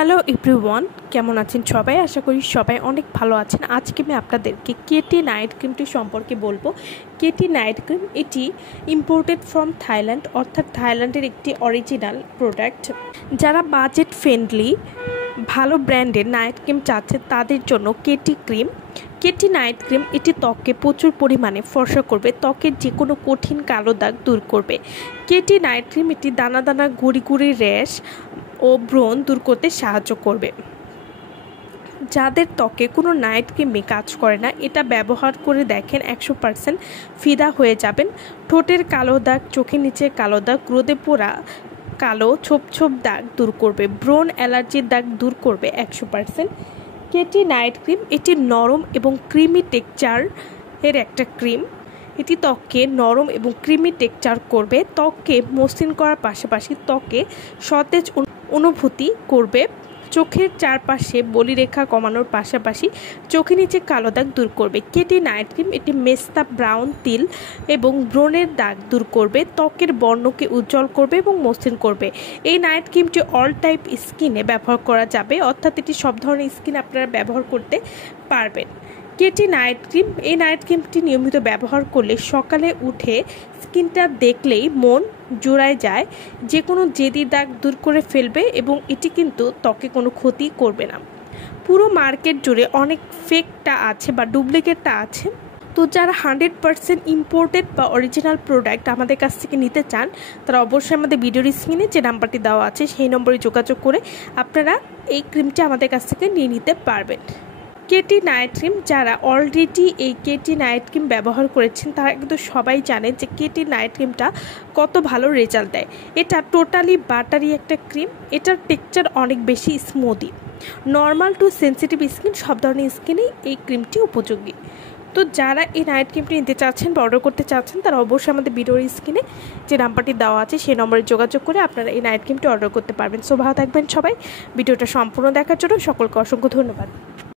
Hello everyone, কেমন আছেন সবাই? আশা করি সবাই অনেক ভালো আছেন। আজকে আমি আপনাদেরকে কেটি নাইট ক্রিমটি সম্পর্কে বলবো। কেটি নাইট ক্রিম এটি ইম্পোর্টেড ফ্রম থাইল্যান্ড, অর্থাৎ থাইল্যান্ডের একটি অরিজিনাল প্রোডাক্ট। যারা বাজেট ফ্রেন্ডলি ভালো ব্র্যান্ডের নাইট ক্রিম চাচ্ছে তাদের জন্য কেটি নাইট ক্রিম এটি ত্বকে প্রচুর পরিমাণে ফর্সা করবে, ত্বকের যে কোনো কঠিন কালো দাগ দূর করবে। কেটি নাইট ক্রিম এটি দানা দানা গুড়ি গুড়ি র্যাশ ও ব্রণ দূর করতে সাহায্য করবে। যাদের ত্বকে কোনো নাইট ক্রিমে কাজ করে না, এটা ব্যবহার করে দেখেন 100% ফিদা হয়ে যাবেন। ঠোঁটের কালো দাগ, চোখের নিচের কালো দাগ, রোদে পোড়া কালো ছোপ ছোপ দাগ দূর করবে, ব্রণ অ্যালার্জির দাগ দূর করবে 100%। কেটি নাইট ক্রিম এটি নরম এবং ক্রিমি টেক্সচার এর একটা ক্রিম। এটি ত্বককে নরম এবং ক্রিমি টেক্সচার করবে, ত্বককে মসৃণ করার পাশাপাশি ত্বকে সতেজ অনুভূতি করবে। চোখের চারপাশে বলিরেখা কমানোর পাশাপাশি চোখের নিচে কালো দাগ দূর করবে। কেটি নাইট ক্রিম এটি মেস্তা, ব্রাউন, তিল এবং ব্রণের দাগ দূর করবে, ত্বকের বর্ণকে উজ্জ্বল করবে এবং মসৃণ করবে। এই নাইট ক্রিমটি অল টাইপ স্কিনে ব্যবহার করা যাবে, অর্থাৎ এটি সব ধরনের স্কিন আপনারা ব্যবহার করতে পারবেন। কেটি নাইট ক্রিম, এই নাইট ক্রিমটি নিয়মিত ব্যবহার করলে সকালে উঠে স্কিনটা দেখলেই মন জোড়ায় যায়, যে কোনো জেদি দাগ দূর করে ফেলবে এবং এটি কিন্তু ত্বকে কোনো ক্ষতি করবে না। পুরো মার্কেট জুড়ে অনেক ফেকটা আছে বা ডুপ্লিকেটটা আছে, তো যারা 100% ইম্পোর্টেড বা অরিজিনাল প্রোডাক্ট আমাদের কাছ থেকে নিতে চান তারা অবশ্যই আমাদের ভিডিওর স্ক্রিনে যে নাম্বারটি দেওয়া আছে সেই নম্বরে যোগাযোগ করে আপনারা এই ক্রিমটি আমাদের কাছ থেকে নিয়ে নিতে পারবেন। কেটি নাইট ক্রিম, যারা অলরেডি এই কেটি নাইট ক্রিম ব্যবহার করেছেন তারা কিন্তু সবাই জানেন যে কেটি নাইট ক্রিমটা কত ভালো রেজাল্ট দেয়। এটা টোটালি বাটারি একটা ক্রিম, এটার টেক্সচার অনেক বেশি smoothie. Normal to sensitive skin সব ধরনের স্কিনেই এই ক্রিমটি উপযোগী। তো যারা এই নাইট ক্রিমটি নিতে চাচ্ছেন বা অর্ডার করতে চাচ্ছেন তারা অবশ্যই আমাদের ভিডিওর স্ক্রিনে যে নাম্বারটি দেওয়া আছে সেই নম্বরে যোগাযোগ করে আপনারা এই নাইট ক্রিমটি অর্ডার করতে পারবেন। সো ভালো থাকবেন সবাই। ভিডিওটা সম্পূর্ণ দেখার জন্য সকলকে অসংখ্য ধন্যবাদ।